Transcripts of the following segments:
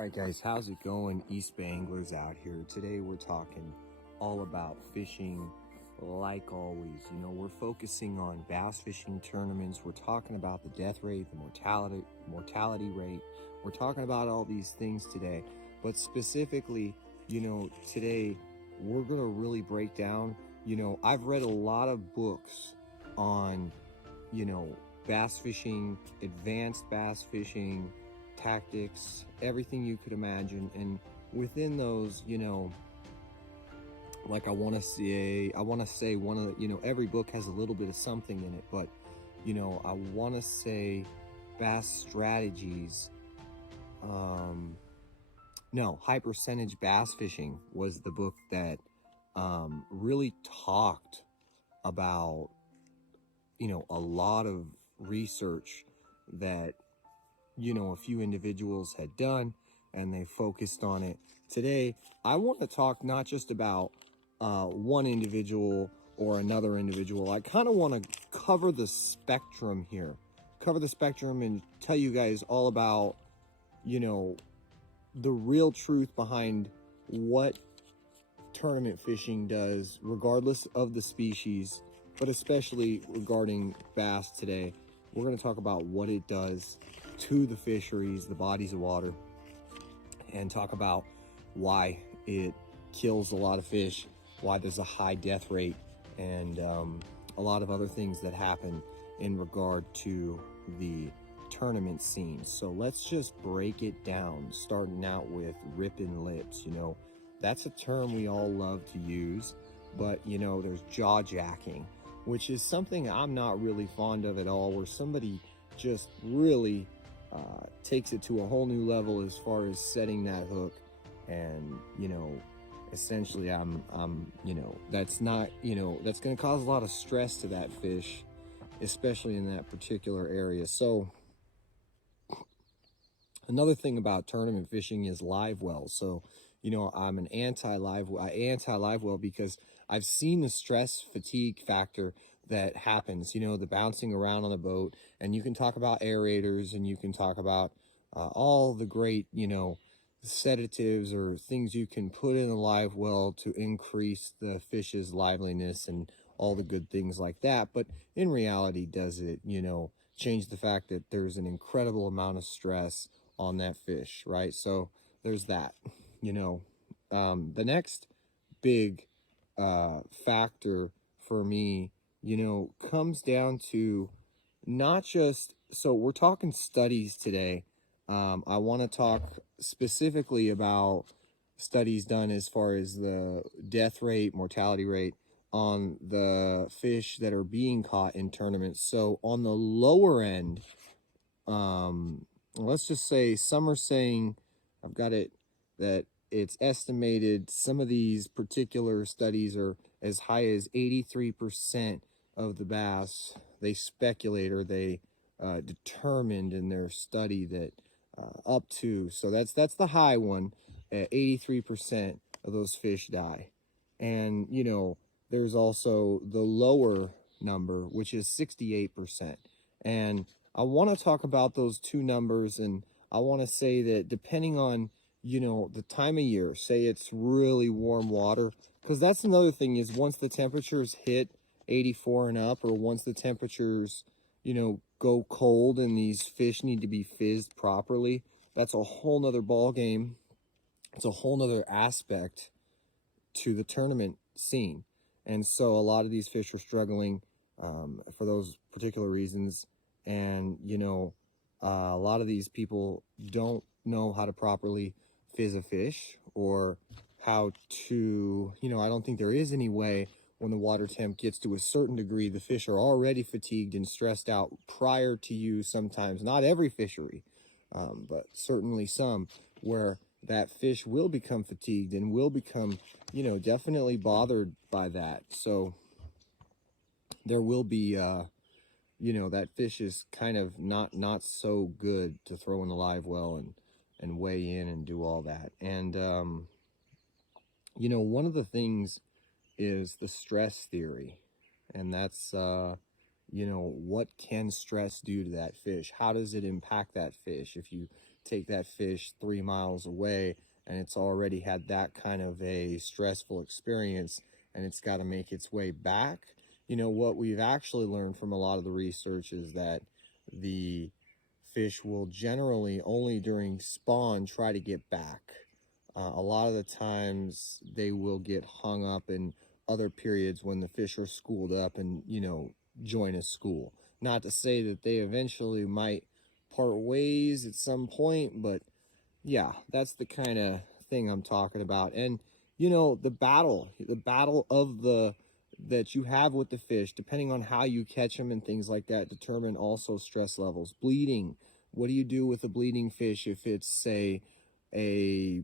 Alright guys, how's it going? Eastbayanglers out here. Today we're talking all about fishing like always. You know, we're focusing on bass fishing tournaments. We're talking about the death rate, the mortality rate. We're talking about all these things today. But specifically, you know, today we're going to really break down, you know, I've read a lot of books on, you know, bass fishing, advanced bass fishing, tactics, everything you could imagine. And within those, you know, like I want to say one of the, you know, every book has a little bit of something in it, but you know, I want to say Bass Strategies, no, High Percentage Bass Fishing was the book that really talked about, you know, a lot of research that, you know, a few individuals had done, and they focused on it. Today, I want to talk not just about one individual or another individual. I kind of want to cover the spectrum here, and tell you guys all about, you know, the real truth behind what tournament fishing does, regardless of the species, but especially regarding bass today. We're going to talk about what it does to the fisheries, the bodies of water, and talk about why it kills a lot of fish, why there's a high death rate, and a lot of other things that happen in regard to the tournament scene. So let's just break it down, starting out with ripping lips. You know, that's a term we all love to use, but you know, there's jaw jacking, which is something I'm not really fond of at all, where somebody just really takes it to a whole new level as far as setting that hook. And you know, essentially I'm you know, that's not, you know, that's going to cause a lot of stress to that fish, especially in that particular area. So another thing about tournament fishing is live wells. So, you know, I'm an anti-live well because I've seen the stress fatigue factor that happens, you know, the bouncing around on the boat. And you can talk about aerators, and you can talk about all the great, you know, sedatives or things you can put in a live well to increase the fish's liveliness and all the good things like that. But in reality, does it, you know, change the fact that there's an incredible amount of stress on that fish, right? So there's that. You know, the next big factor for me, you know, comes down to not just, so we're talking studies today. I want to talk specifically about studies done as far as the death rate, mortality rate on the fish that are being caught in tournaments. So on the lower end, let's just say some are saying, I've got it, that it's estimated some of these particular studies are as high as 83% of the bass they speculate, or they determined in their study that up to, so that's the high one, at 83% of those fish die. And you know, there's also the lower number, which is 68%. And I want to talk about those two numbers, and I want to say that depending on, you know, the time of year, say it's really warm water, because that's another thing, is once the temperatures hit 84 and up, or once the temperatures, you know, go cold and these fish need to be fizzed properly, that's a whole nother ball game. It's a whole nother aspect to the tournament scene. And so a lot of these fish are struggling for those particular reasons. And you know, a lot of these people don't know how to properly fizz a fish, or how to, you know, I don't think there is any way, when the water temp gets to a certain degree, the fish are already fatigued and stressed out prior to use. Sometimes, not every fishery, but certainly some, where that fish will become fatigued and will become, you know, definitely bothered by that. So there will be, you know, that fish is kind of not so good to throw in a live well and weigh in and do all that. And, you know, one of the things is the stress theory. And that's, you know, what can stress do to that fish? How does it impact that fish? If you take that fish 3 miles away, and it's already had that kind of a stressful experience, and it's got to make its way back. You know, what we've actually learned from a lot of the research is that the fish will generally only during spawn try to get back. A lot of the times they will get hung up in other periods when the fish are schooled up and, you know, join a school. Not to say that they eventually might part ways at some point, but yeah, that's the kind of thing I'm talking about. And, you know, the battle of that you have with the fish, depending on how you catch them and things like that, determine also stress levels. Bleeding. What do you do with a bleeding fish if it's, say, a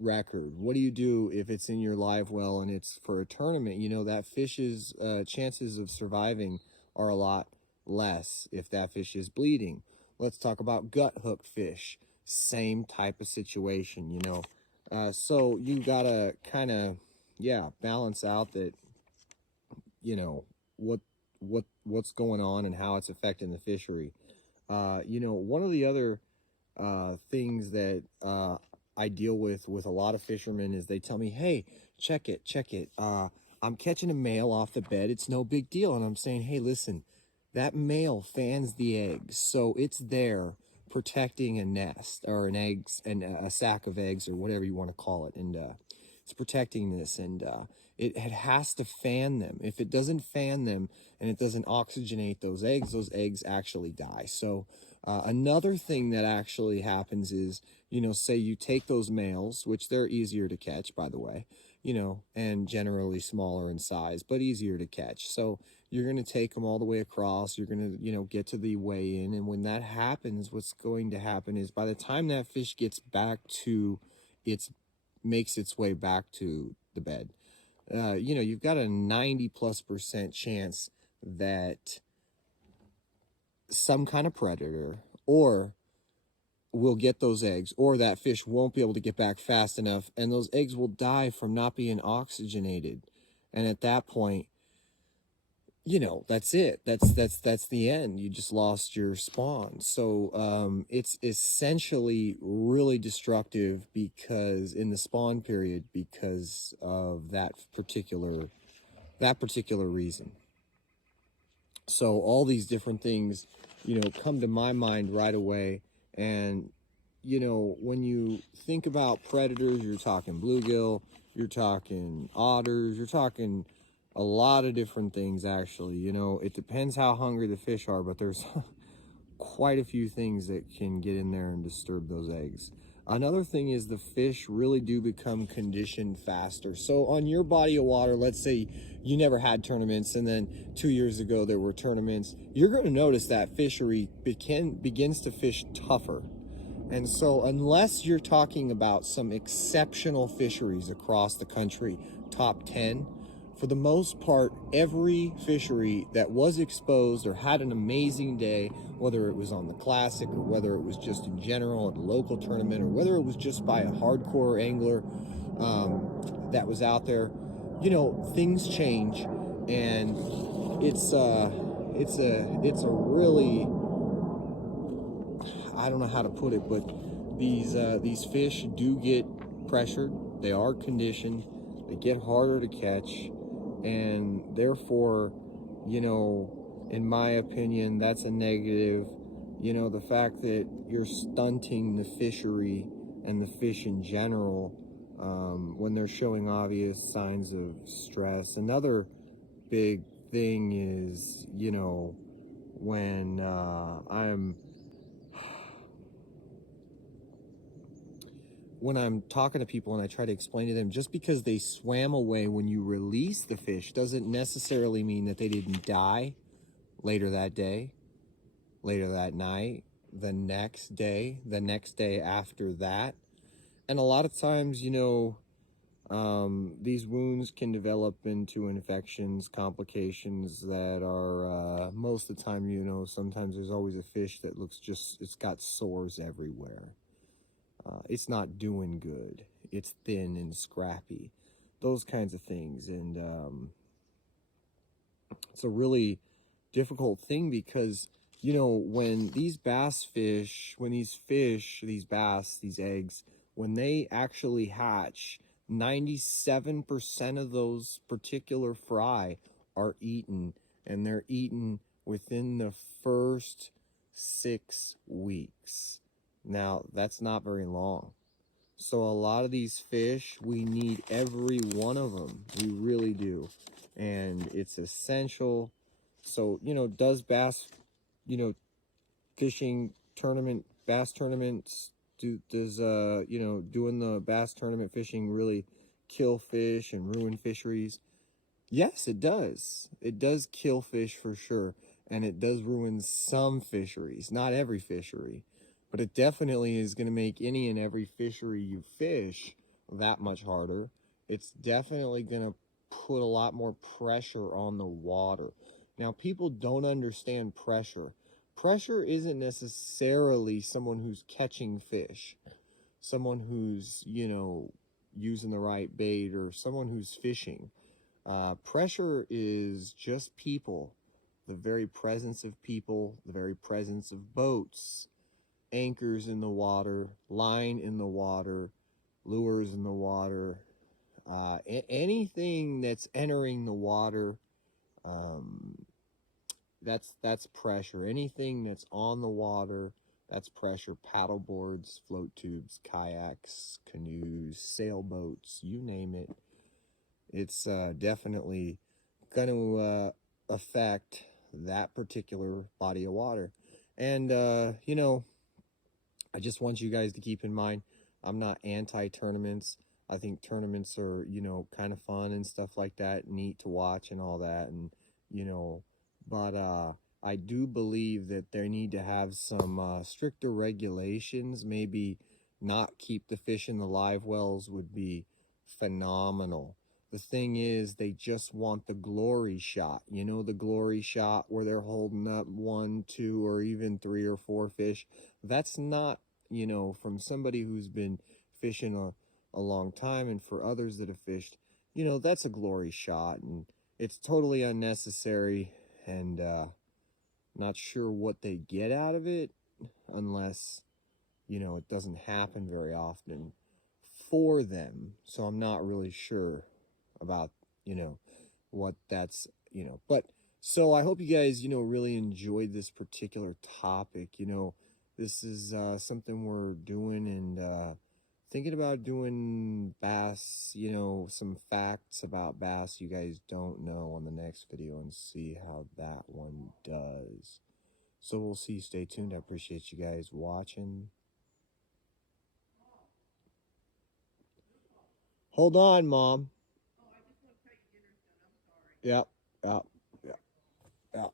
record? What do you do if it's in your live well and it's for a tournament? You know, that fish's chances of surviving are a lot less if that fish is bleeding. Let's talk about gut hook fish. Same type of situation, you know. So you gotta kind of, yeah, balance out that, you know, what's going on and how it's affecting the fishery. You know, one of the other things that I deal with a lot of fishermen is they tell me, hey, check it. I'm catching a male off the bed. It's no big deal. And I'm saying, hey, listen, that male fans the eggs. So it's there protecting a nest or an eggs and a sack of eggs or whatever you want to call it. And it's protecting this, and it has to fan them. If it doesn't fan them and it doesn't oxygenate those eggs actually die. So another thing that actually happens is, you know, say you take those males, which they're easier to catch, by the way, you know, and generally smaller in size, but easier to catch. So you're going to take them all the way across. You're going to, you know, get to the weigh-in. And when that happens, what's going to happen is by the time that fish gets back to makes its way back to the bed, you know, you've got a 90+% chance that some kind of predator or will get those eggs, or that fish won't be able to get back fast enough, and those eggs will die from not being oxygenated. And at that point, you know, that's it. That's the end. You just lost your spawn. So it's essentially really destructive because in the spawn period, because of that particular reason. So all these different things, you know, come to my mind right away. And, you know, when you think about predators, you're talking bluegill, you're talking otters, you're talking a lot of different things, actually. You know, it depends how hungry the fish are, but there's quite a few things that can get in there and disturb those eggs. Another thing is the fish really do become conditioned faster. So on your body of water, let's say you never had tournaments and then 2 years ago there were tournaments, you're going to notice that fishery begins to fish tougher. And so unless you're talking about some exceptional fisheries across the country, top 10, for the most part, every fishery that was exposed or had an amazing day, whether it was on the Classic or whether it was just in general at a local tournament or whether it was just by a hardcore angler that was out there, you know, things change, and it's a really, I don't know how to put it, but these fish do get pressured. They are conditioned. They get harder to catch. And therefore, you know, in my opinion, that's a negative. You know, the fact that you're stunting the fishery and the fish in general when they're showing obvious signs of stress. Another big thing is, you know, when I'm talking to people and I try to explain to them, just because they swam away when you release the fish doesn't necessarily mean that they didn't die later that day, later that night, the next day after that. And a lot of times, you know, these wounds can develop into infections, complications that are, most of the time, you know, sometimes there's always a fish that looks it's got sores everywhere. It's not doing good. It's thin and scrappy. Those kinds of things. And it's a really difficult thing because you know, when these bass fish, when these fish, these bass, these eggs, when they actually hatch, 97% of those particular fry are eaten, and they're eaten within the first 6 weeks. Now, that's not very long. So a lot of these fish, we need every one of them. We really do. And it's essential. So, you know, does bass, you know, fishing tournament, bass tournaments, does you know, doing the bass tournament fishing really kill fish and ruin fisheries? Yes, it does. It does kill fish for sure, and it does ruin some fisheries, not every fishery, but it definitely is going to make any and every fishery you fish that much harder. It's definitely going to put a lot more pressure on the water. Now, people don't understand pressure. Pressure isn't necessarily someone who's catching fish, someone who's, you know, using the right bait, or someone who's fishing. Pressure is just people, the very presence of people, the very presence of boats, anchors in the water, line in the water, lures in the water, anything that's entering the water, that's pressure. Anything that's on the water, that's pressure. Paddle boards, float tubes, kayaks, canoes, sailboats, you name it. It's definitely going to affect that particular body of water. And, you know, I just want you guys to keep in mind, I'm not anti-tournaments. I think tournaments are, you know, kind of fun and stuff like that, neat to watch and all that. And, you know, but I do believe that they need to have some stricter regulations. Maybe not keep the fish in the live wells would be phenomenal. The thing is, they just want the glory shot. You know, the glory shot where they're holding up 1, 2, or even 3 or 4 fish. That's not, you know, from somebody who's been fishing a long time, and for others that have fished, you know, that's a glory shot, and it's totally unnecessary, and not sure what they get out of it unless, you know, it doesn't happen very often for them. So I'm not really sure about, you know, what that's, you know, but so I hope you guys, you know, really enjoyed this particular topic. You know, this is something we're doing, and thinking about doing bass, you know, some facts about bass you guys don't know on the next video, and see how that one does. So we'll see. Stay tuned. I appreciate you guys watching. Hold on, Mom. Yep, yep, yep, yep.